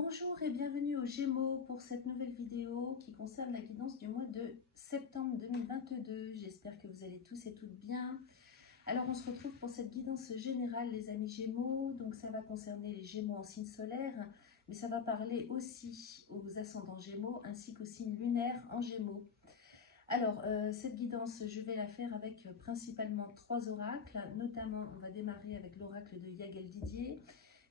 Bonjour et bienvenue aux Gémeaux pour cette nouvelle vidéo qui concerne la guidance du mois de septembre 2022. J'espère que vous allez tous et toutes bien. Alors on se retrouve pour cette guidance générale les amis Gémeaux. Donc ça va concerner les Gémeaux en signe solaire, mais ça va parler aussi aux ascendants Gémeaux ainsi qu'aux signes lunaires en Gémeaux. Alors cette guidance je vais la faire avec principalement 3 oracles. Notamment on va démarrer avec l'oracle de Yagel Didier,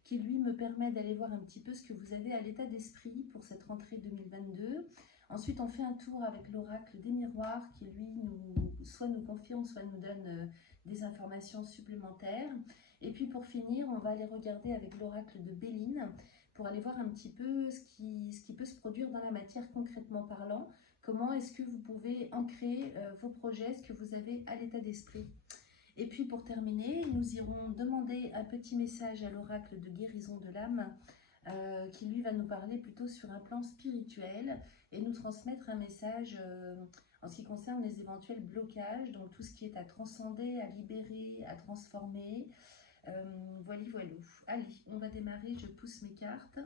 qui lui me permet d'aller voir un petit peu ce que vous avez à l'état d'esprit pour cette rentrée 2022. Ensuite, on fait un tour avec l'oracle des miroirs qui lui soit nous confirme, soit nous donne des informations supplémentaires. Et puis pour finir, on va aller regarder avec l'oracle de Béline pour aller voir un petit peu ce qui peut se produire dans la matière concrètement parlant. Comment est-ce que vous pouvez ancrer vos projets, ce que vous avez à l'état d'esprit. Et puis pour terminer, nous irons demander un petit message à l'oracle de guérison de l'âme qui lui va nous parler plutôt sur un plan spirituel et nous transmettre un message en ce qui concerne les éventuels blocages, donc tout ce qui est à transcender, à libérer, à transformer. Voilà. Allez, on va démarrer, je pousse mes cartes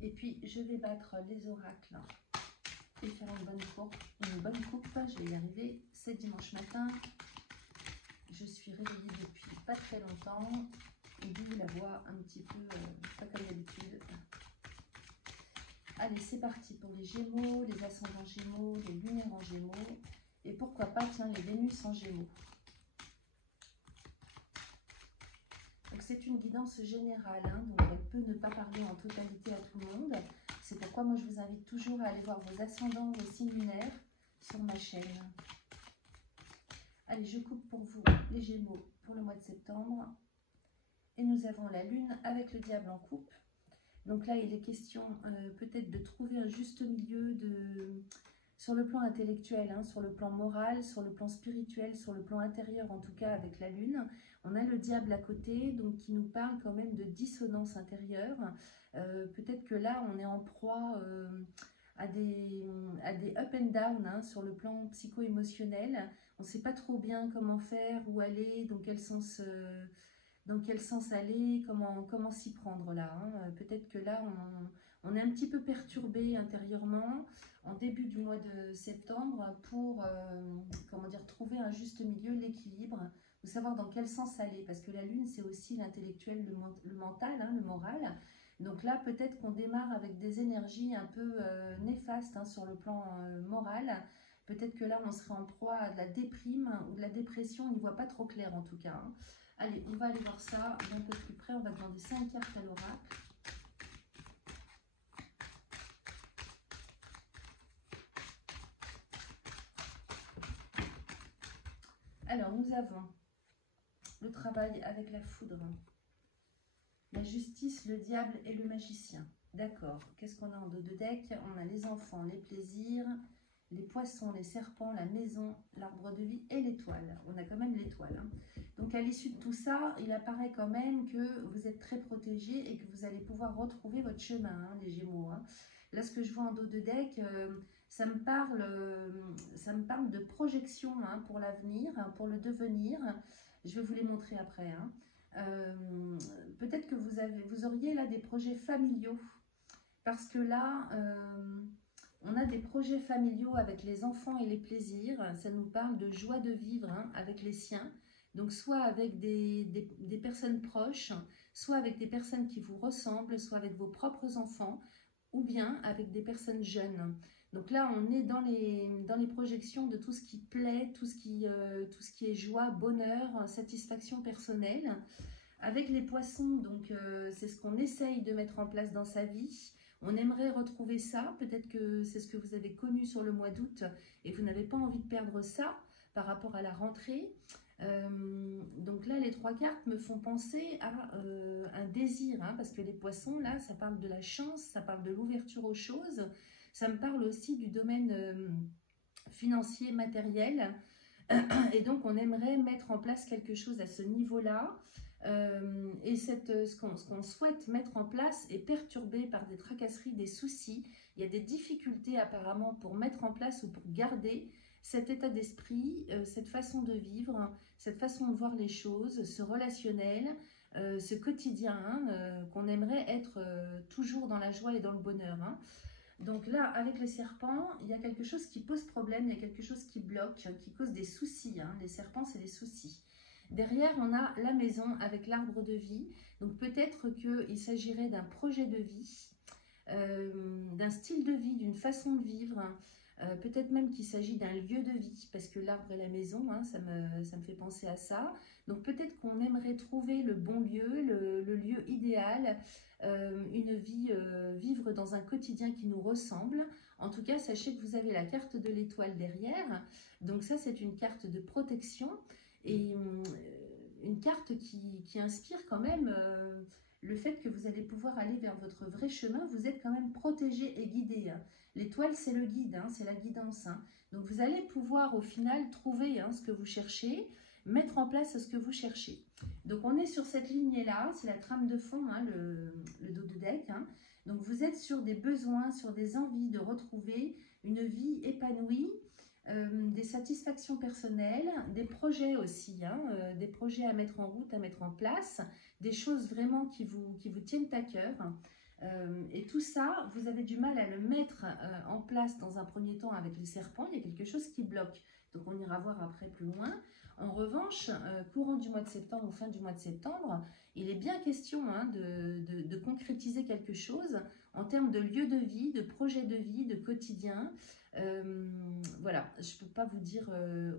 et puis je vais battre les oracles et faire une bonne coupe, je vais y arriver. C'est dimanche matin, je suis réveillée depuis pas très longtemps, d'où la voix un petit peu pas comme d'habitude. Allez, c'est parti pour les Gémeaux, les ascendants Gémeaux, les lumières en Gémeaux, et pourquoi pas, tiens, les Vénus en Gémeaux. Donc c'est une guidance générale, hein, donc elle peut ne pas parler en totalité à tout le monde. C'est pourquoi moi je vous invite toujours à aller voir vos ascendants, vos signes lunaires sur ma chaîne. Allez, je coupe pour vous les Gémeaux pour le mois de septembre. Et nous avons la Lune avec le diable en coupe. Donc là, il est question peut-être de trouver un juste milieu sur le plan intellectuel, hein, sur le plan moral, sur le plan spirituel, sur le plan intérieur en tout cas avec la Lune. On a le diable à côté, donc qui nous parle quand même de dissonance intérieure. Peut-être que là, on est en proie à des up and down hein, sur le plan psycho-émotionnel. On ne sait pas trop bien comment faire, où aller, dans quel sens aller, comment s'y prendre là. Hein. Peut-être que là, on est un petit peu perturbé intérieurement en début du mois de septembre pour comment dire, trouver un juste milieu, l'équilibre, de savoir dans quel sens aller. Parce que la Lune, c'est aussi l'intellectuel, le mental, hein, le moral. Donc là, peut-être qu'on démarre avec des énergies un peu néfastes hein, sur le plan moral. Peut-être que là, on serait en proie à de la déprime ou de la dépression. On n'y voit pas trop clair en tout cas. Hein. Allez, on va aller voir ça d'un peu plus près. On va demander 5 cartes à l'oracle. Alors, nous avons le travail avec la foudre, la justice, le diable et le magicien. D'accord. Qu'est-ce qu'on a en dos de deck? On a les enfants, les plaisirs, les poissons, les serpents, la maison, l'arbre de vie et l'étoile. On a quand même l'étoile. Hein. Donc, à l'issue de tout ça, il apparaît quand même que vous êtes très protégés et que vous allez pouvoir retrouver votre chemin, hein, les Gémeaux. Hein. Là, ce que je vois en dos de deck, ça me parle de projection hein, pour l'avenir, hein, pour le devenir. Je vais vous les montrer après. Hein. Peut-être que vous auriez là des projets familiaux. Parce que là, on a des projets familiaux avec les enfants et les plaisirs. Ça nous parle de joie de vivre hein, avec les siens. Donc, soit avec des personnes proches, soit avec des personnes qui vous ressemblent, soit avec vos propres enfants, ou bien avec des personnes jeunes. Donc là, on est dans les projections de tout ce qui plaît, tout ce qui est joie, bonheur, satisfaction personnelle. Avec les poissons, donc c'est ce qu'on essaye de mettre en place dans sa vie. On aimerait retrouver ça, peut-être que c'est ce que vous avez connu sur le mois d'août et vous n'avez pas envie de perdre ça par rapport à la rentrée. Donc là, les 3 cartes me font penser à un désir, hein, parce que les poissons, là, ça parle de la chance, ça parle de l'ouverture aux choses, ça me parle aussi du domaine financier, matériel, et donc on aimerait mettre en place quelque chose à ce niveau-là. Et ce qu'on souhaite mettre en place est perturbé par des tracasseries, des soucis. Il y a des difficultés apparemment pour mettre en place ou pour garder cet état d'esprit, cette façon de vivre, cette façon de voir les choses, ce relationnel. ce quotidien, hein, qu'on aimerait être toujours dans la joie et dans le bonheur. Hein. Donc là, avec les serpents, il y a quelque chose qui pose problème, il y a quelque chose qui bloque, qui cause des soucis. Hein. Les serpents, c'est des soucis. Derrière, on a la maison avec l'arbre de vie. Donc peut-être qu'il s'agirait d'un projet de vie, d'un style de vie, d'une façon de vivre. Peut-être même qu'il s'agit d'un lieu de vie, parce que l'arbre et la maison, hein, ça me fait penser à ça. Donc peut-être qu'on aimerait trouver le bon lieu, le lieu idéal, une vie, vivre dans un quotidien qui nous ressemble. En tout cas, sachez que vous avez la carte de l'étoile derrière. Donc ça, c'est une carte de protection et une carte qui inspire quand même le fait que vous allez pouvoir aller vers votre vrai chemin. Vous êtes quand même protégé et guidé. Hein. L'étoile, c'est le guide, hein, c'est la guidance. Hein. Donc vous allez pouvoir au final trouver hein, ce que vous cherchez, mettre en place ce que vous cherchez. Donc on est sur cette lignée-là, c'est la trame de fond, hein, le dos de deck. Hein. Donc vous êtes sur des besoins, sur des envies de retrouver une vie épanouie, des satisfactions personnelles, des projets aussi, hein, des projets à mettre en route, à mettre en place, des choses vraiment qui vous tiennent à cœur. Et tout ça, vous avez du mal à le mettre en place dans un premier temps avec les serpents, il y a quelque chose qui bloque. Donc on ira voir après plus loin. En revanche, courant du mois de septembre ou fin du mois de septembre, il est bien question hein, de concrétiser quelque chose en termes de lieu de vie, de projet de vie, de quotidien. Voilà, je ne peux pas vous dire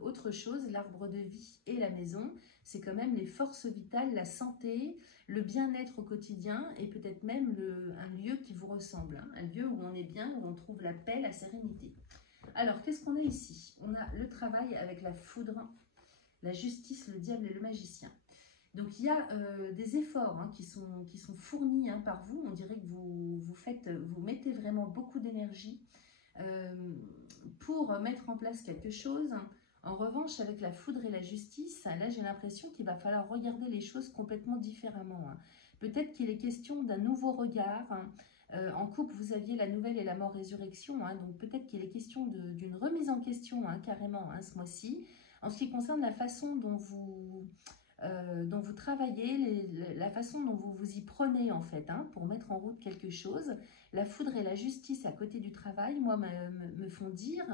autre chose. L'arbre de vie et la maison, c'est quand même les forces vitales, la santé, le bien-être au quotidien et peut-être même un lieu qui vous ressemble, hein, un lieu où on est bien, où on trouve la paix, la sérénité. Alors, qu'est-ce qu'on a ici? On a le travail avec la foudre, la justice, le diable et le magicien. Donc, il y a des efforts hein, qui sont fournis hein, par vous. On dirait que vous mettez vraiment beaucoup d'énergie pour mettre en place quelque chose. En revanche, avec la foudre et la justice, là, j'ai l'impression qu'il va falloir regarder les choses complètement différemment. Hein. Peut-être qu'il est question d'un nouveau regard. Hein. En couple, vous aviez la nouvelle et la mort-résurrection. Hein, donc, peut-être qu'il est question d'une remise en question, hein, carrément, hein, ce mois-ci. En ce qui concerne la façon dont vous travaillez, la façon dont vous vous y prenez, en fait, hein, pour mettre en route quelque chose. La foudre et la justice à côté du travail, moi, me font dire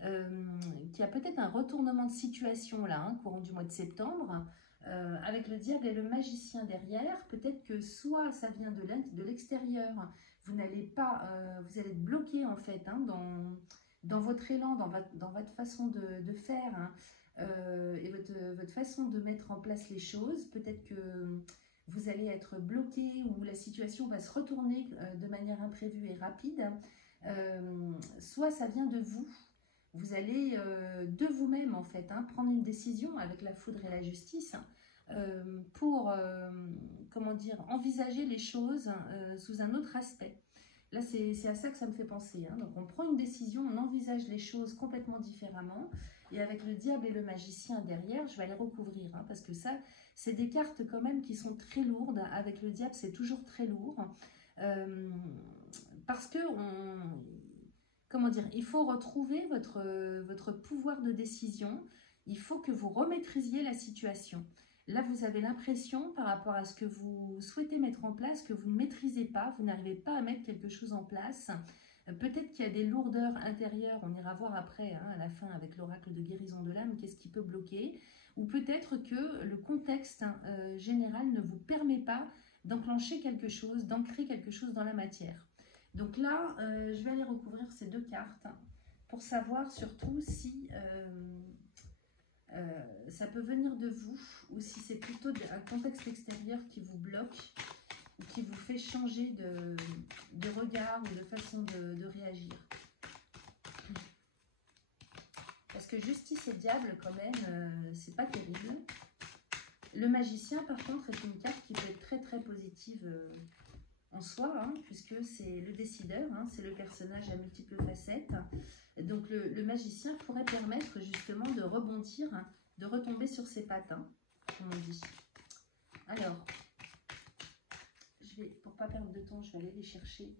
qu'il y a peut-être un retournement de situation là, hein, courant du mois de septembre, avec le diable et le magicien derrière. Peut-être que soit ça vient de l'extérieur, vous n'allez pas, vous allez être bloqué en fait hein, dans votre élan, dans votre façon de faire hein, et votre façon de mettre en place les choses. Peut-être que vous allez être bloqué ou la situation va se retourner de manière imprévue et rapide. Soit ça vient de vous. Vous allez de vous-même en fait hein, prendre une décision avec la foudre et la justice pour comment dire, envisager les choses sous un autre aspect. Là, c'est à ça que ça me fait penser. Hein. Donc, on prend une décision, on envisage les choses complètement différemment. Et avec le diable et le magicien derrière, je vais les recouvrir. Hein, parce que ça, c'est des cartes quand même qui sont très lourdes. Avec le diable, c'est toujours très lourd. Parce que, comment dire, il faut retrouver votre pouvoir de décision. Il faut que vous remaîtrisiez la situation. Là, vous avez l'impression, par rapport à ce que vous souhaitez mettre en place, que vous ne maîtrisez pas, vous n'arrivez pas à mettre quelque chose en place. Peut-être qu'il y a des lourdeurs intérieures, on ira voir après, hein, à la fin, avec l'oracle de guérison de l'âme, qu'est-ce qui peut bloquer. Ou peut-être que le contexte hein, général ne vous permet pas d'enclencher quelque chose, d'ancrer quelque chose dans la matière. Donc là, je vais aller recouvrir ces deux cartes pour savoir surtout si... ça peut venir de vous ou si c'est plutôt un contexte extérieur qui vous bloque ou qui vous fait changer de regard ou de façon de réagir. Parce que justice et diable quand même, c'est pas terrible. Le magicien par contre est une carte qui peut être très très positive en soi, hein, puisque c'est le décideur, hein, c'est le personnage à multiples facettes. Donc le magicien pourrait permettre justement de rebondir, hein, de retomber sur ses pattes, hein, comme on dit. Alors, pour ne pas perdre de temps, je vais aller les chercher.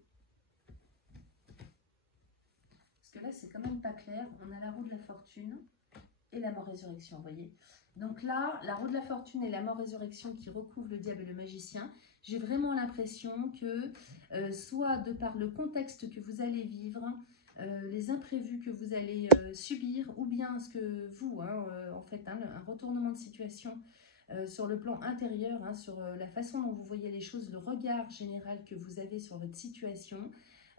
Parce que là, c'est quand même pas clair. On a la roue de la fortune. et la mort-résurrection, vous voyez. Donc là, la roue de la fortune et la mort-résurrection qui recouvrent le diable et le magicien, j'ai vraiment l'impression que, soit de par le contexte que vous allez vivre, les imprévus que vous allez subir, ou bien ce que vous, en fait, un retournement de situation sur le plan intérieur, sur la façon dont vous voyez les choses, le regard général que vous avez sur votre situation,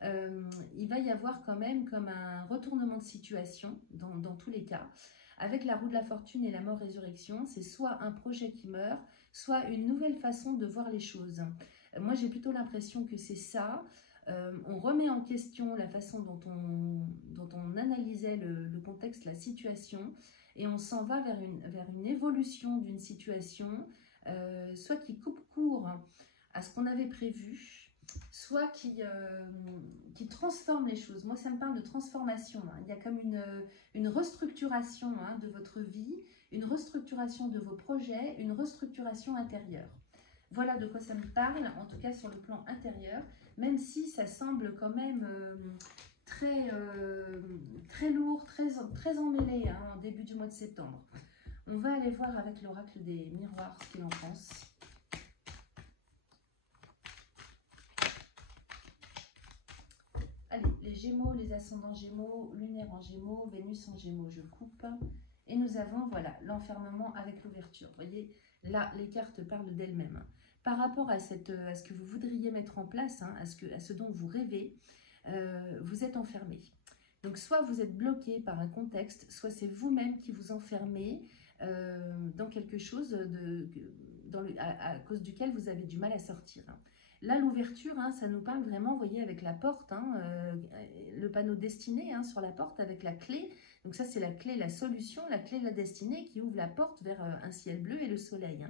il va y avoir quand même comme un retournement de situation dans tous les cas. Avec la roue de la fortune et la mort-résurrection, c'est soit un projet qui meurt, soit une nouvelle façon de voir les choses. Moi, j'ai plutôt l'impression que c'est ça. On remet en question la façon dont on analysait le contexte, la situation, et on s'en va vers une évolution d'une situation, soit qui coupe court à ce qu'on avait prévu, soit qui transforme les choses. Moi, ça me parle de transformation. Il y a comme une restructuration de votre vie, une restructuration de vos projets, une restructuration intérieure. Voilà de quoi ça me parle, en tout cas sur le plan intérieur, même si ça semble quand même très lourd, très emmêlé en début du mois de septembre. On va aller voir avec l'oracle des miroirs ce qu'il en pense. Allez, les Gémeaux, les ascendants Gémeaux, lunaire en Gémeaux, Vénus en Gémeaux, je coupe. Et nous avons, voilà, l'enfermement avec l'ouverture. Vous voyez, là, les cartes parlent d'elles-mêmes. Par rapport à ce que vous voudriez mettre en place, à ce dont vous rêvez, vous êtes enfermé. Donc, soit vous êtes bloqué par un contexte, soit c'est vous-même qui vous enfermez dans quelque chose à cause duquel vous avez du mal à sortir. Là, l'ouverture, ça nous parle vraiment, vous voyez, avec la porte, le panneau destiné sur la porte avec la clé. Donc ça, c'est la clé, la solution, la clé de la destinée qui ouvre la porte vers un ciel bleu et le soleil.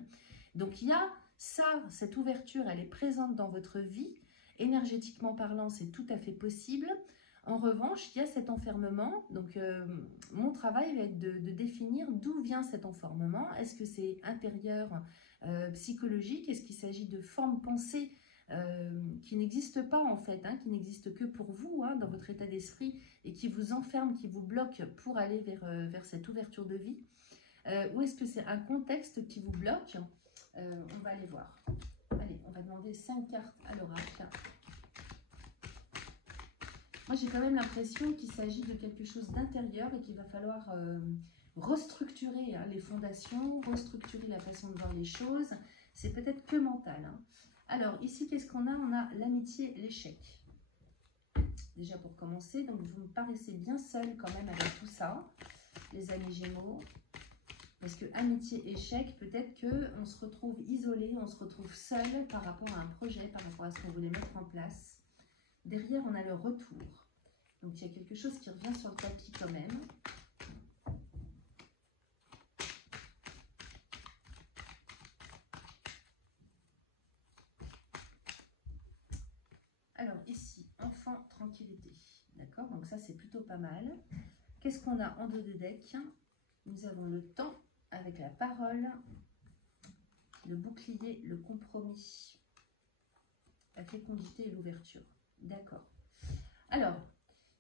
Donc il y a ça, cette ouverture, elle est présente dans votre vie. Énergétiquement parlant, c'est tout à fait possible. En revanche, il y a cet enfermement. Donc mon travail va être de définir d'où vient cet enfermement. Est-ce que c'est intérieur, psychologique? Est-ce qu'il s'agit de formes pensées qui n'existe pas en fait, qui n'existe que pour vous, dans votre état d'esprit, et qui vous enferme, qui vous bloque pour aller vers cette ouverture de vie, ou est-ce que c'est un contexte qui vous bloque? On va aller voir. Allez, on va demander 5 cartes à l'oracle. Moi, j'ai quand même l'impression qu'il s'agit de quelque chose d'intérieur et qu'il va falloir restructurer les fondations, restructurer la façon de voir les choses. C'est peut-être que mental. Alors, ici, qu'est-ce qu'on a? On a l'amitié, l'échec. Déjà pour commencer, donc vous me paraissez bien seul quand même avec tout ça, les amis Gémeaux. Parce que amitié, échec, peut-être qu'on se retrouve isolé, on se retrouve seul par rapport à un projet, par rapport à ce qu'on voulait mettre en place. Derrière, on a le retour. Donc, il y a quelque chose qui revient sur le tapis quand même. Alors ici, enfant, tranquillité. D'accord, donc ça c'est plutôt pas mal. Qu'est-ce qu'on a en dos de deck? Nous avons le temps avec la parole, le bouclier, le compromis, la fécondité et l'ouverture. D'accord. Alors,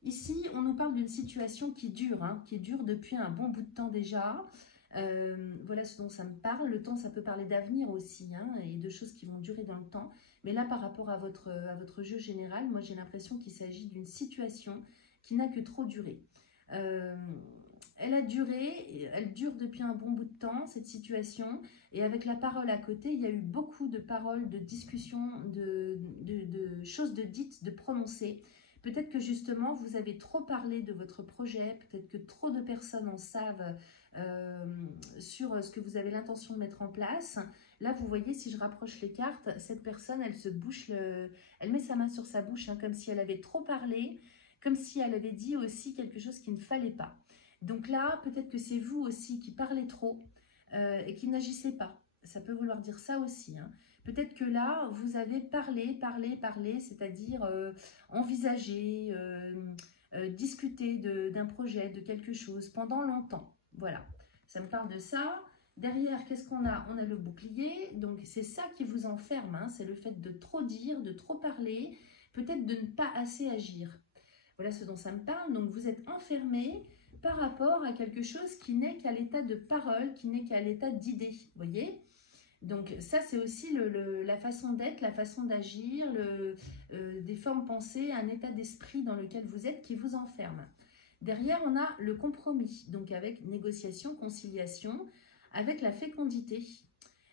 ici, on nous parle d'une situation qui dure depuis un bon bout de temps déjà. Voilà ce dont ça me parle. Le temps, ça peut parler d'avenir aussi, et de choses qui vont durer dans le temps. Mais là, par rapport à votre jeu général, moi, j'ai l'impression qu'il s'agit d'une situation qui n'a que trop duré. Elle a duré, elle dure depuis un bon bout de temps, cette situation. Et avec la parole à côté, il y a eu beaucoup de paroles, de discussions, de choses de dites, de prononcées. Peut-être que justement, vous avez trop parlé de votre projet, peut-être que trop de personnes en savent sur ce que vous avez l'intention de mettre en place. Là, vous voyez, si je rapproche les cartes, cette personne, elle se bouche, elle met sa main sur sa bouche, comme si elle avait trop parlé, comme si elle avait dit aussi quelque chose qu'il ne fallait pas. Donc là, peut-être que c'est vous aussi qui parlez trop et qui n'agissez pas. Ça peut vouloir dire ça aussi. Peut-être que là, vous avez parlé, c'est-à-dire envisager, discuter d'un projet, de quelque chose pendant longtemps. Voilà, ça me parle de ça. Derrière, qu'est-ce qu'on a? On a le bouclier, donc c'est ça qui vous enferme, c'est le fait de trop dire, de trop parler, peut-être de ne pas assez agir. Voilà ce dont ça me parle, donc vous êtes enfermé par rapport à quelque chose qui n'est qu'à l'état de parole, qui n'est qu'à l'état d'idée, vous voyez? Donc ça, c'est aussi la façon d'être, la façon d'agir, des formes pensées, un état d'esprit dans lequel vous êtes qui vous enferme. Derrière, on a le compromis, donc avec négociation, conciliation, avec la fécondité.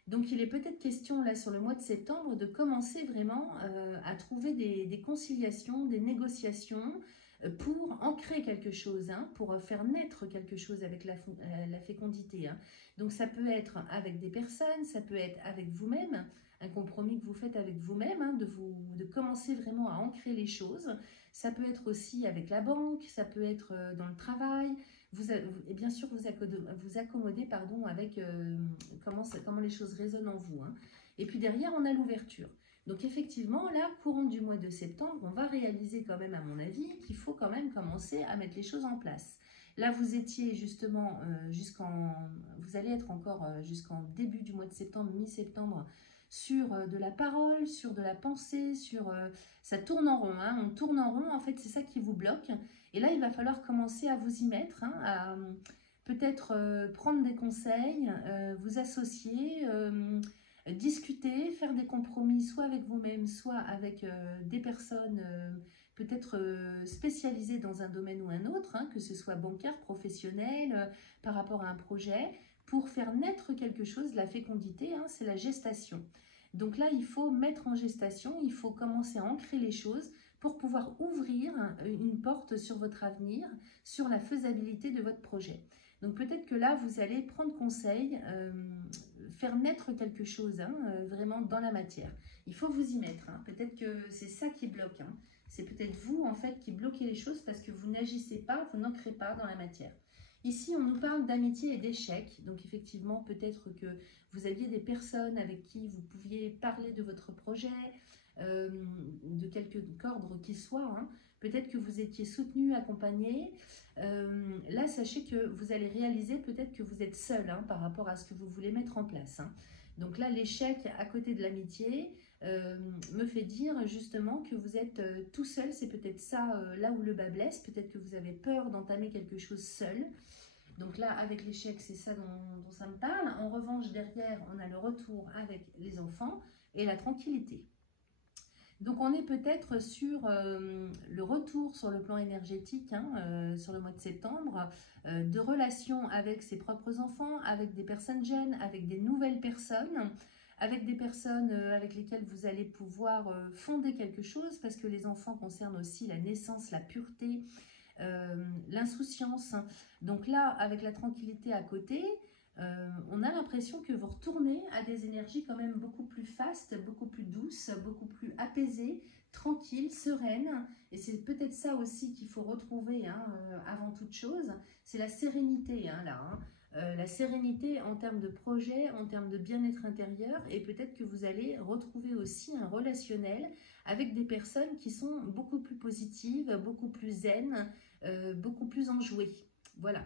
Donc il est peut-être question là sur le mois de septembre de commencer vraiment à trouver des conciliations, des négociations pour ancrer quelque chose, hein, pour faire naître quelque chose avec la fécondité. Hein. Donc ça peut être avec des personnes, ça peut être avec vous-même, un compromis que vous faites avec vous-même, hein, de commencer vraiment à ancrer les choses. Ça peut être aussi avec la banque, ça peut être dans le travail. Et bien sûr, vous accommoder pardon, avec comment les choses résonnent en vous. Hein. Et puis derrière, on a l'ouverture. Donc effectivement, là, courant du mois de septembre, on va réaliser quand même, à mon avis, qu'il faut quand même commencer à mettre les choses en place. Là, vous étiez justement vous allez être encore jusqu'en début du mois de septembre, mi-septembre, sur de la parole, sur de la pensée, ça tourne en rond, hein, on tourne en rond, en fait, c'est ça qui vous bloque. Et là, il va falloir commencer à vous y mettre, hein, à peut-être prendre des conseils, vous associer, discuter, faire des compromis, soit avec vous-même, soit avec des personnes peut-être spécialisées dans un domaine ou un autre, hein, que ce soit bancaire, professionnel, par rapport à un projet, pour faire naître quelque chose. La fécondité, hein, c'est la gestation. Donc là, il faut mettre en gestation, il faut commencer à ancrer les choses pour pouvoir ouvrir une porte sur votre avenir, sur la faisabilité de votre projet. Donc peut-être que là, vous allez prendre conseil, faire naître quelque chose, hein, vraiment dans la matière. Il faut vous y mettre, hein. Peut-être que c'est ça qui bloque. Hein. C'est peut-être vous, en fait, qui bloquez les choses parce que vous n'agissez pas, vous n'ancrez pas dans la matière. Ici, on nous parle d'amitié et d'échec. Donc effectivement, peut-être que vous aviez des personnes avec qui vous pouviez parler de votre projet, de quelque ordre qu'il soit, hein. Peut-être que vous étiez soutenu, accompagné. Là, sachez que vous allez réaliser peut-être que vous êtes seul, hein, par rapport à ce que vous voulez mettre en place. Hein. Donc là, l'échec à côté de l'amitié me fait dire justement que vous êtes tout seul. C'est peut-être ça là où le bas blesse. Peut-être que vous avez peur d'entamer quelque chose seul. Donc là, avec l'échec, c'est ça dont ça me parle. En revanche, derrière, on a le retour avec les enfants et la tranquillité. Donc on est peut-être sur le retour sur le plan énergétique, hein, sur le mois de septembre, de relations avec ses propres enfants, avec des personnes jeunes, avec des nouvelles personnes, avec des personnes avec lesquelles vous allez pouvoir fonder quelque chose, parce que les enfants concernent aussi la naissance, la pureté, l'insouciance. Donc là, avec la tranquillité à côté, on a l'impression que vous retournez à des énergies quand même beaucoup plus fastes, beaucoup plus douces, beaucoup plus apaisées, tranquilles, sereines. Et c'est peut-être ça aussi qu'il faut retrouver, hein, avant toute chose. C'est la sérénité, hein, là. Hein. La sérénité en termes de projet, en termes de bien-être intérieur. Et peut-être que vous allez retrouver aussi un relationnel avec des personnes qui sont beaucoup plus positives, beaucoup plus zen, beaucoup plus enjouées. Voilà.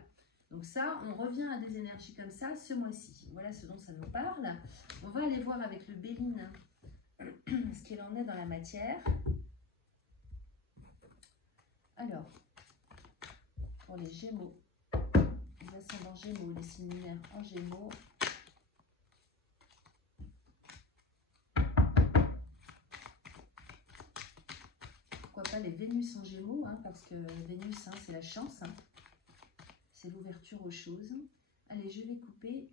Donc ça, on revient à des énergies comme ça ce mois-ci. Voilà ce dont ça nous parle. On va aller voir avec le Béline ce qu'il en est dans la matière. Alors, pour les Gémeaux, les ascendants Gémeaux, les signes lunaires en Gémeaux. Pourquoi pas les Vénus en Gémeaux, hein, parce que Vénus, hein, c'est la chance, hein. C'est l'ouverture aux choses. Allez, je vais couper.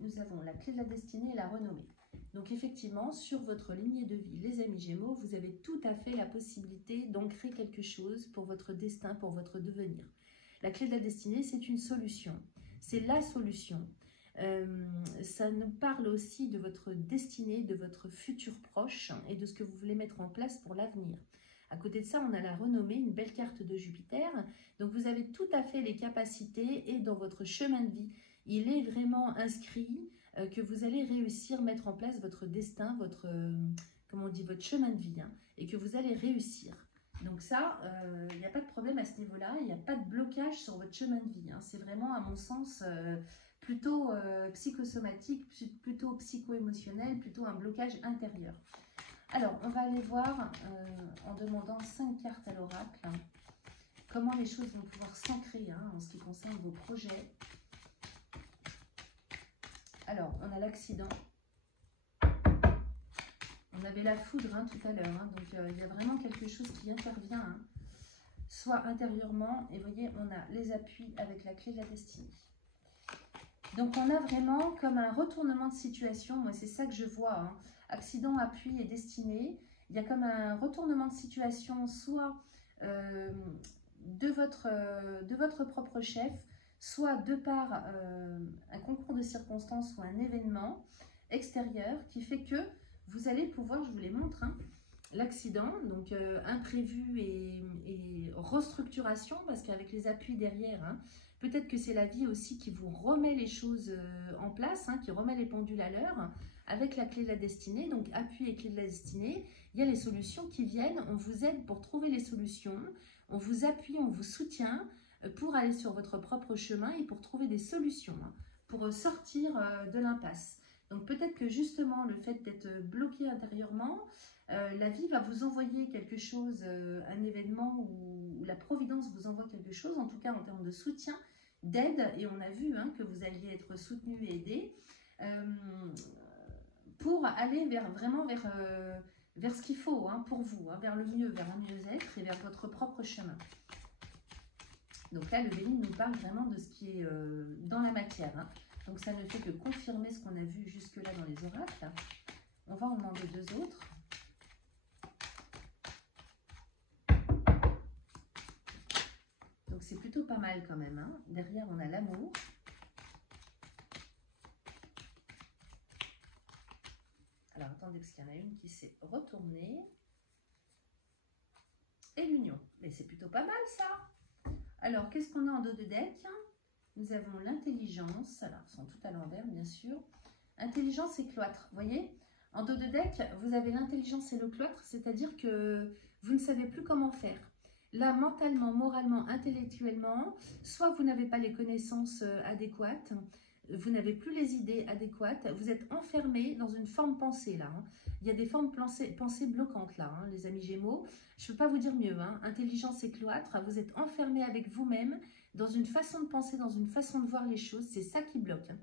Nous avons la clé de la destinée et la renommée. Donc effectivement, sur votre lignée de vie, les amis Gémeaux, vous avez tout à fait la possibilité d'ancrer quelque chose pour votre destin, pour votre devenir. La clé de la destinée, c'est une solution. C'est la solution. Ça nous parle aussi de votre destinée, de votre futur proche et de ce que vous voulez mettre en place pour l'avenir. À côté de ça, on a la renommée, une belle carte de Jupiter. Donc, vous avez tout à fait les capacités et dans votre chemin de vie, il est vraiment inscrit que vous allez réussir à mettre en place votre destin, votre chemin de vie, hein, et que vous allez réussir. Donc ça, il n'y a pas de problème à ce niveau-là, il n'y a pas de blocage sur votre chemin de vie. Hein. C'est vraiment, à mon sens, plutôt psychosomatique, plutôt psycho-émotionnel, plutôt un blocage intérieur. Alors, on va aller voir en demandant 5 cartes à l'oracle comment les choses vont pouvoir s'ancrer hein, en ce qui concerne vos projets. Alors, on a l'accident. On avait la foudre hein, tout à l'heure. Hein, donc, il y a vraiment quelque chose qui intervient, hein, soit intérieurement. Et vous voyez, on a les appuis avec la clé de la destinée. Donc, on a vraiment comme un retournement de situation. Moi, c'est ça que je vois. Hein. Accident, appui et destinée. Il y a comme un retournement de situation, soit de votre propre chef, soit de par un concours de circonstances ou un événement extérieur qui fait que vous allez pouvoir, je vous les montre, hein, l'accident, donc imprévu et restructuration, parce qu'avec les appuis derrière, hein, peut-être que c'est la vie aussi qui vous remet les choses en place, hein, qui remet les pendules à l'heure, avec la clé de la destinée, donc appui et clé de la destinée, il y a les solutions qui viennent, on vous aide pour trouver les solutions, on vous appuie, on vous soutient pour aller sur votre propre chemin et pour trouver des solutions, hein, pour sortir de l'impasse. Donc peut-être que justement le fait d'être bloqué intérieurement, la vie va vous envoyer quelque chose, un événement où la providence vous envoie quelque chose, en tout cas en termes de soutien, d'aide, et on a vu hein, que vous alliez être soutenu et aidé, pour aller vraiment vers ce qu'il faut hein, pour vous, hein, vers le mieux, vers un mieux-être et vers votre propre chemin. Donc là, le Béline nous parle vraiment de ce qui est dans la matière. Hein. Donc ça ne fait que confirmer ce qu'on a vu jusque-là dans les oracles. On va en demander deux autres. Donc c'est plutôt pas mal quand même. Hein. Derrière, on a l'amour. Alors attendez, parce qu'il y en a une qui s'est retournée. Et l'union. Mais c'est plutôt pas mal ça. Alors, qu'est-ce qu'on a en dos de deck? Nous avons l'intelligence. Alors, ils sont tout à l'envers, bien sûr. Intelligence et cloître. Vous voyez, en dos de deck, vous avez l'intelligence et le cloître, c'est-à-dire que vous ne savez plus comment faire. Là, mentalement, moralement, intellectuellement, soit vous n'avez pas les connaissances adéquates, vous n'avez plus les idées adéquates, vous êtes enfermé dans une forme pensée là. Hein. Il y a des formes pensées bloquantes là, hein, les amis Gémeaux. Je ne peux pas vous dire mieux. Hein. Intelligence et cloître, vous êtes enfermé avec vous-même dans une façon de penser, dans une façon de voir les choses. C'est ça qui bloque. Hein.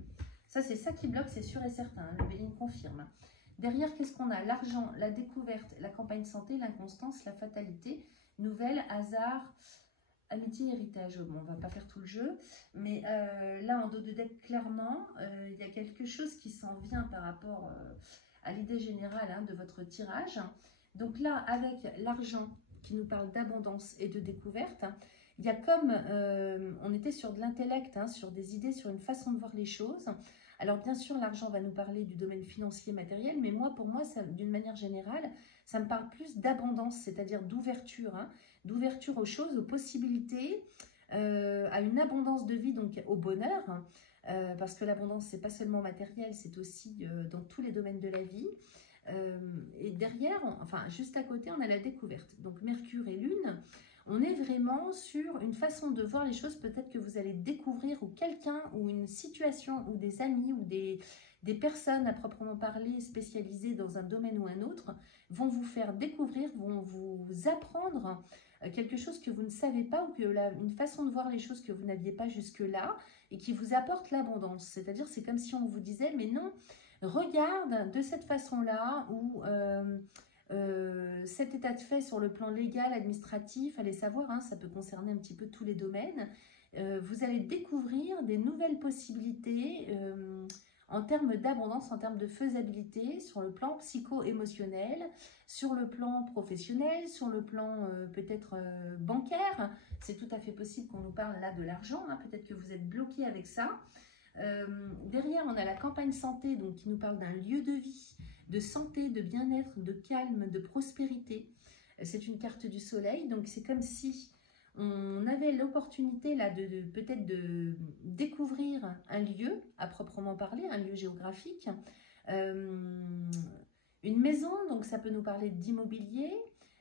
Ça, c'est ça qui bloque, c'est sûr et certain. Hein. Le Béline confirme. Hein. Derrière, qu'est-ce qu'on a? L'argent, la découverte, la campagne santé, l'inconstance, la fatalité, nouvelle, hasard, amitié, héritage. Bon, on va pas faire tout le jeu, mais là, en dos de deck, clairement, il y a quelque chose qui s'en vient par rapport à l'idée générale hein, de votre tirage. Donc là, avec l'argent qui nous parle d'abondance et de découverte, il y a comme, on était sur de l'intellect, hein, sur des idées, sur une façon de voir les choses. Alors bien sûr, l'argent va nous parler du domaine financier matériel, mais moi, pour moi, d'une manière générale, ça me parle plus d'abondance, c'est-à-dire d'ouverture, hein, d'ouverture aux choses, aux possibilités, à une abondance de vie, donc au bonheur, hein, parce que l'abondance, c'est pas seulement matériel, c'est aussi dans tous les domaines de la vie. Et derrière, enfin juste à côté, on a la découverte. Donc Mercure et Lune, on est vraiment sur une façon de voir les choses. Peut-être que vous allez découvrir ou quelqu'un ou une situation ou des amis ou des personnes à proprement parler spécialisées dans un domaine ou un autre vont vous faire découvrir, vont vous apprendre quelque chose que vous ne savez pas ou que une façon de voir les choses que vous n'aviez pas jusque-là et qui vous apporte l'abondance. C'est-à-dire, c'est comme si on vous disait, mais non, regarde de cette façon-là où cet état de fait sur le plan légal, administratif, allez savoir, hein, ça peut concerner un petit peu tous les domaines, vous allez découvrir des nouvelles possibilités en termes d'abondance, en termes de faisabilité, sur le plan psycho-émotionnel, sur le plan professionnel, sur le plan peut-être bancaire. C'est tout à fait possible qu'on nous parle là de l'argent, hein, peut-être que vous êtes bloqué avec ça. Derrière, on a la campagne santé, donc qui nous parle d'un lieu de vie, de santé, de bien-être, de calme, de prospérité. C'est une carte du soleil, donc c'est comme si on avait l'opportunité là de peut-être de découvrir un lieu à proprement parler, un lieu géographique, une maison, donc ça peut nous parler d'immobilier,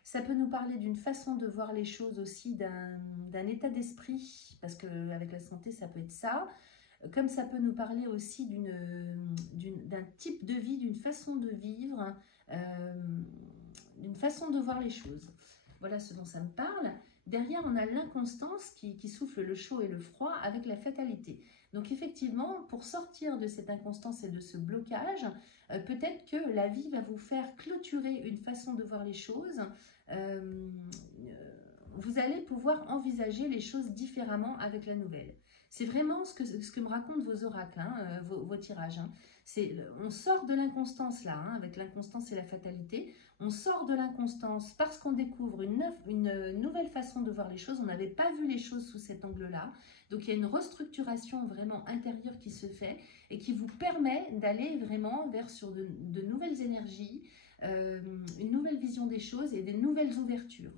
ça peut nous parler d'une façon de voir les choses aussi, d'un état d'esprit, parce qu'avec la santé, ça peut être ça. Comme ça peut nous parler aussi d'un type de vie, d'une façon de vivre, d'une façon de voir les choses. Voilà ce dont ça me parle. Derrière, on a l'inconstance qui souffle le chaud et le froid avec la fatalité. Donc effectivement, pour sortir de cette inconstance et de ce blocage, peut-être que la vie va vous faire clôturer une façon de voir les choses. Vous allez pouvoir envisager les choses différemment avec la nouvelle. C'est vraiment ce que me racontent vos oracles, hein, vos tirages. Hein. On sort de l'inconstance là, hein, avec l'inconstance et la fatalité. On sort de l'inconstance parce qu'on découvre une nouvelle façon de voir les choses. On n'avait pas vu les choses sous cet angle-là. Donc il y a une restructuration vraiment intérieure qui se fait et qui vous permet d'aller vraiment vers sur de nouvelles énergies, une nouvelle vision des choses et des nouvelles ouvertures.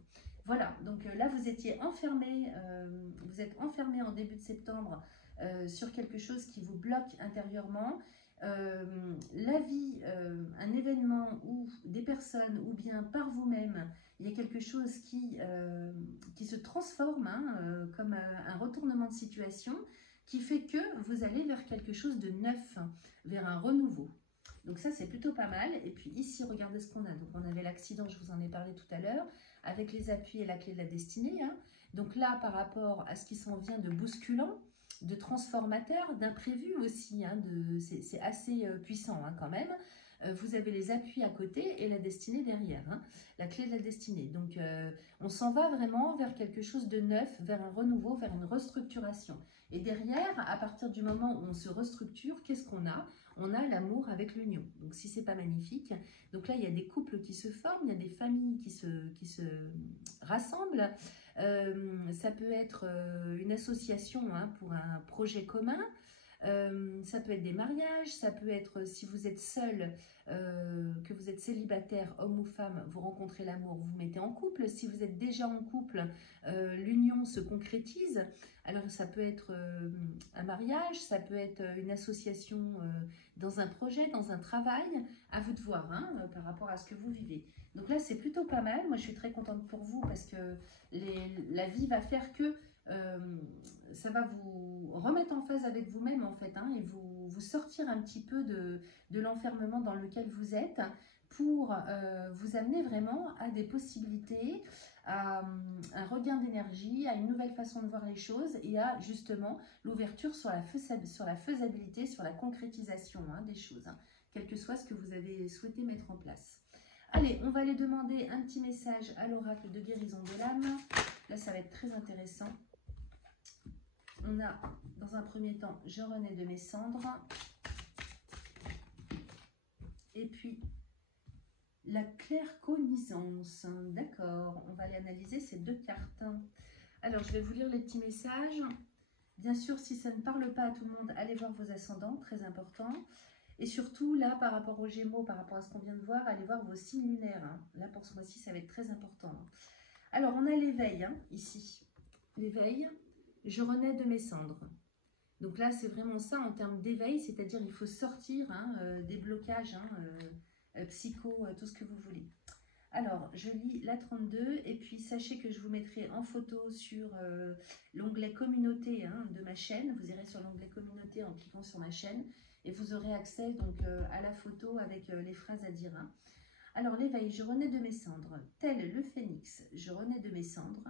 Voilà, donc là vous étiez enfermé, vous êtes enfermé en début de septembre sur quelque chose qui vous bloque intérieurement. La vie, un événement ou des personnes ou bien par vous-même, il y a quelque chose qui se transforme hein, comme un retournement de situation qui fait que vous allez vers quelque chose de neuf, vers un renouveau. Donc ça, c'est plutôt pas mal. Et puis ici, regardez ce qu'on a. Donc on avait l'accident, je vous en ai parlé tout à l'heure, avec les appuis et la clé de la destinée. Hein. Donc là, par rapport à ce qui s'en vient de bousculant, de transformateur, d'imprévu aussi, hein, c'est assez puissant hein, quand même. Vous avez les appuis à côté et la destinée derrière, hein, la clé de la destinée. Donc on s'en va vraiment vers quelque chose de neuf, vers un renouveau, vers une restructuration. Et derrière, à partir du moment où on se restructure, qu'est-ce qu'on a? On a l'amour avec l'union. Donc si c'est pas magnifique, donc là il y a des couples qui se forment, il y a des familles qui se rassemblent. Ça peut être une association hein, pour un projet commun. Ça peut être des mariages, ça peut être si vous êtes seul, que vous êtes célibataire, homme ou femme, vous rencontrez l'amour, vous vous mettez en couple. Si vous êtes déjà en couple, l'union se concrétise. Alors ça peut être un mariage, ça peut être une association dans un projet, dans un travail, à vous de voir hein, par rapport à ce que vous vivez. Donc là c'est plutôt pas mal, moi je suis très contente pour vous parce que la vie va faire que ça va vous remettre en phase avec vous-même en fait hein, et vous sortir un petit peu de l'enfermement dans lequel vous êtes pour vous amener vraiment à des possibilités, à un regain d'énergie, à une nouvelle façon de voir les choses et à justement l'ouverture sur la faisabilité, sur la concrétisation hein, des choses, hein, quel que soit ce que vous avez souhaité mettre en place. Allez, on va aller demander un petit message à l'oracle de guérison de l'âme. Là, ça va être très intéressant. On a, dans un premier temps, je renais de mes cendres. Et puis, la claircognizance. D'accord, on va aller analyser ces deux cartes. Alors, je vais vous lire les petits messages. Bien sûr, si ça ne parle pas à tout le monde, allez voir vos ascendants, très important. Et surtout, là, par rapport aux Gémeaux, par rapport à ce qu'on vient de voir, allez voir vos signes lunaires. Hein. Là, pour ce mois-ci, ça va être très important. Alors, on a l'éveil, hein, ici. L'éveil, je renais de mes cendres. Donc là, c'est vraiment ça en termes d'éveil, c'est-à-dire il faut sortir hein, des blocages psycho, tout ce que vous voulez. Alors, je lis la 32 et puis sachez que je vous mettrai en photo sur l'onglet communauté hein, de ma chaîne. Vous irez sur l'onglet communauté en cliquant sur ma chaîne et vous aurez accès donc à la photo avec les phrases à dire. Hein. Alors, l'éveil, je renais de mes cendres. Tel le phénix, je renais de mes cendres.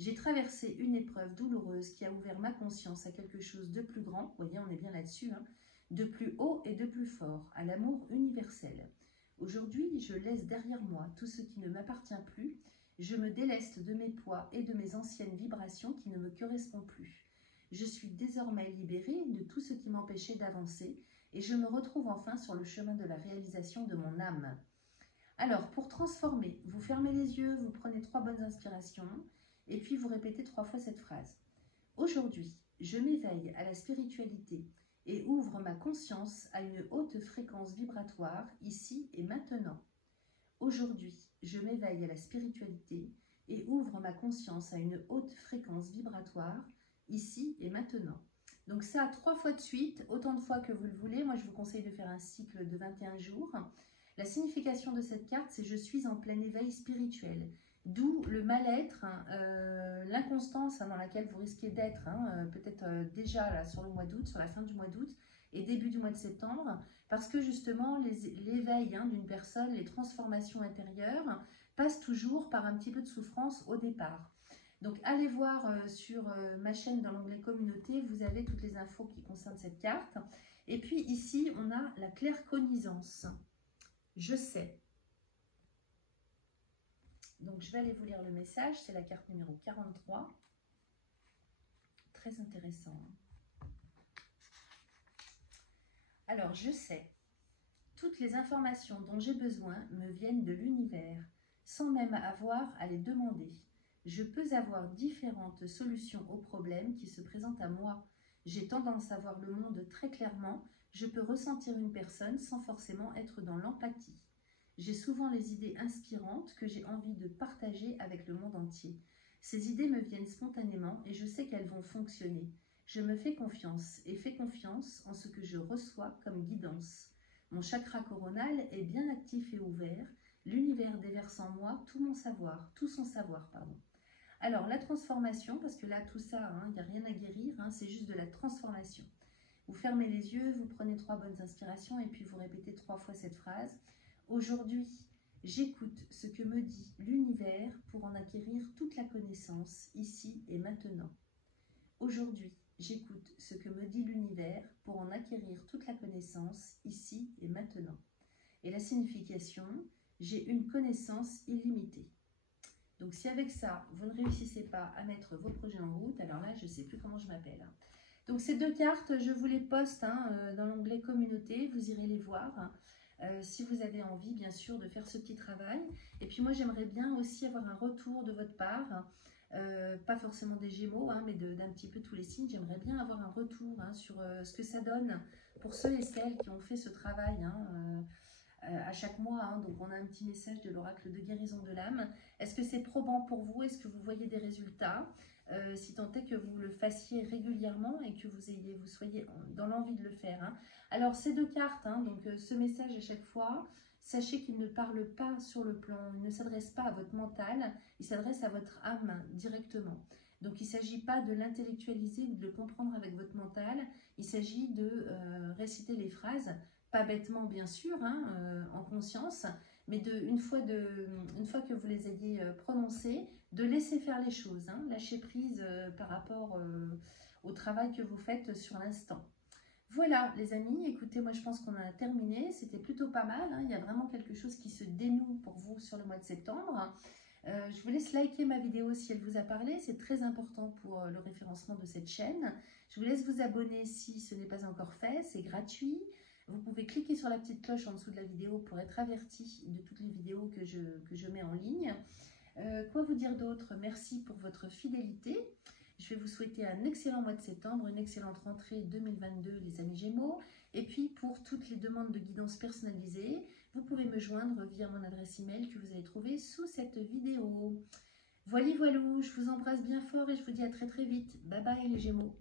J'ai traversé une épreuve douloureuse qui a ouvert ma conscience à quelque chose de plus grand, vous voyez, on est bien là-dessus, hein, de plus haut et de plus fort, à l'amour universel. Aujourd'hui, je laisse derrière moi tout ce qui ne m'appartient plus, je me déleste de mes poids et de mes anciennes vibrations qui ne me correspondent plus. Je suis désormais libérée de tout ce qui m'empêchait d'avancer et je me retrouve enfin sur le chemin de la réalisation de mon âme. Alors, pour transformer, vous fermez les yeux, vous prenez 3 bonnes inspirations, et puis vous répétez 3 fois cette phrase. Aujourd'hui, je m'éveille à la spiritualité et ouvre ma conscience à une haute fréquence vibratoire ici et maintenant. Aujourd'hui, je m'éveille à la spiritualité et ouvre ma conscience à une haute fréquence vibratoire ici et maintenant. Donc ça, 3 fois de suite, autant de fois que vous le voulez. Moi, je vous conseille de faire un cycle de 21 jours. La signification de cette carte, c'est « Je suis en plein éveil spirituel ». D'où le mal-être, hein, l'inconstance hein, dans laquelle vous risquez d'être, hein, peut-être déjà là, sur le mois d'août, sur la fin du mois d'août et début du mois de septembre, parce que justement l'éveil hein, d'une personne, les transformations intérieures passent toujours par un petit peu de souffrance au départ. Donc, allez voir sur ma chaîne dans l'onglet communauté, vous avez toutes les infos qui concernent cette carte. Et puis ici, on a la claircognizance. Je sais. Donc, je vais aller vous lire le message. C'est la carte numéro 43. Très intéressant. Alors, je sais. Toutes les informations dont j'ai besoin me viennent de l'univers, sans même avoir à les demander. Je peux avoir différentes solutions aux problèmes qui se présentent à moi. J'ai tendance à voir le monde très clairement. Je peux ressentir une personne sans forcément être dans l'empathie. J'ai souvent les idées inspirantes que j'ai envie de partager avec le monde entier. Ces idées me viennent spontanément et je sais qu'elles vont fonctionner. Je me fais confiance et fais confiance en ce que je reçois comme guidance. Mon chakra coronal est bien actif et ouvert. L'univers déverse en moi tout son savoir. Alors, la transformation, parce que là, tout ça, il n'y a rien à guérir, c'est juste de la transformation. Vous fermez les yeux, vous prenez 3 bonnes inspirations et puis vous répétez 3 fois cette phrase. Aujourd'hui, j'écoute ce que me dit l'univers pour en acquérir toute la connaissance, ici et maintenant. Aujourd'hui, j'écoute ce que me dit l'univers pour en acquérir toute la connaissance, ici et maintenant. Et la signification, j'ai une connaissance illimitée. Donc si avec ça, vous ne réussissez pas à mettre vos projets en route, alors là, je ne sais plus comment je m'appelle. Donc ces 2 cartes, je vous les poste dans l'onglet communauté, vous irez les voir. Si vous avez envie, bien sûr, de faire ce petit travail. Et puis moi, j'aimerais bien aussi avoir un retour de votre part, pas forcément des Gémeaux, mais d'un petit peu tous les signes. J'aimerais bien avoir un retour sur ce que ça donne pour ceux et celles qui ont fait ce travail à chaque mois. Donc on a un petit message de l'oracle de guérison de l'âme. Est-ce que c'est probant pour vous? Est-ce que vous voyez des résultats? Si tant est que vous le fassiez régulièrement et que vous soyez dans l'envie de le faire. Alors ces 2 cartes, donc ce message à chaque fois, sachez qu'il ne parle pas sur le plan, il ne s'adresse pas à votre mental, il s'adresse à votre âme directement. Donc il ne s'agit pas de l'intellectualiser ou de le comprendre avec votre mental, il s'agit de réciter les phrases, pas bêtement bien sûr, en conscience, mais une fois que vous les ayez prononcées, de laisser faire les choses, lâcher prise par rapport au travail que vous faites sur l'instant. Voilà les amis, écoutez, moi je pense qu'on a terminé, c'était plutôt pas mal, il y a vraiment quelque chose qui se dénoue pour vous sur le mois de septembre. Je vous laisse liker ma vidéo si elle vous a parlé, c'est très important pour le référencement de cette chaîne. Je vous laisse vous abonner si ce n'est pas encore fait, c'est gratuit. Vous pouvez cliquer sur la petite cloche en dessous de la vidéo pour être averti de toutes les vidéos que je mets en ligne. Quoi vous dire d'autre? Merci pour votre fidélité. Je vais vous souhaiter un excellent mois de septembre, une excellente rentrée 2022 les amis Gémeaux. Et puis pour toutes les demandes de guidance personnalisée, vous pouvez me joindre via mon adresse email que vous allez trouver sous cette vidéo. Voilà, je vous embrasse bien fort et je vous dis à très très vite. Bye bye les Gémeaux.